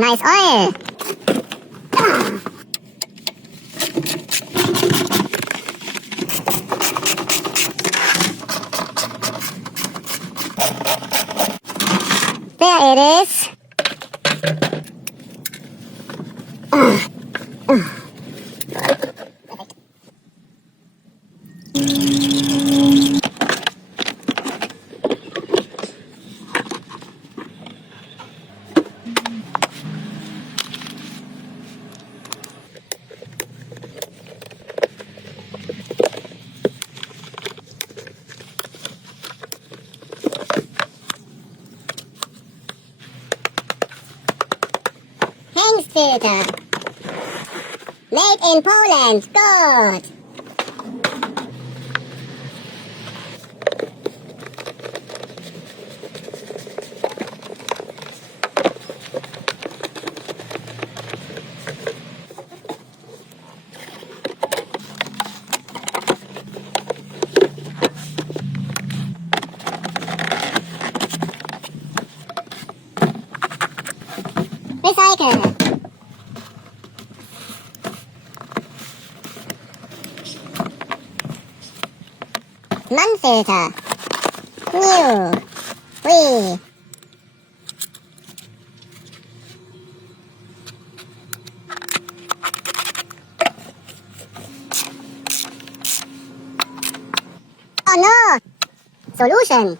nice oil. There it is. Filter. Made in Poland. Good. Recycle. Non-filter. New. Free. Oh no! Solution.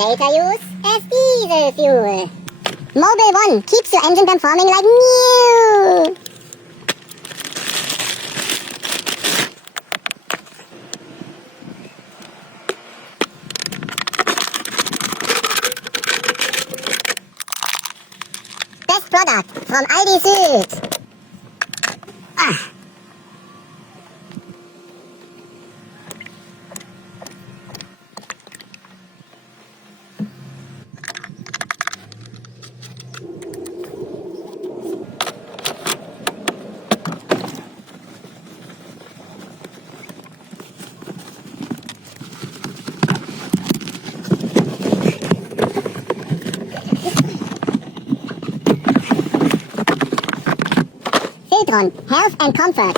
Later use as diesel fuel. Mobile 1 keeps your engine performing like new. Best product from Aldi Süd. Filtron, health and comfort.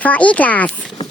For E-Class.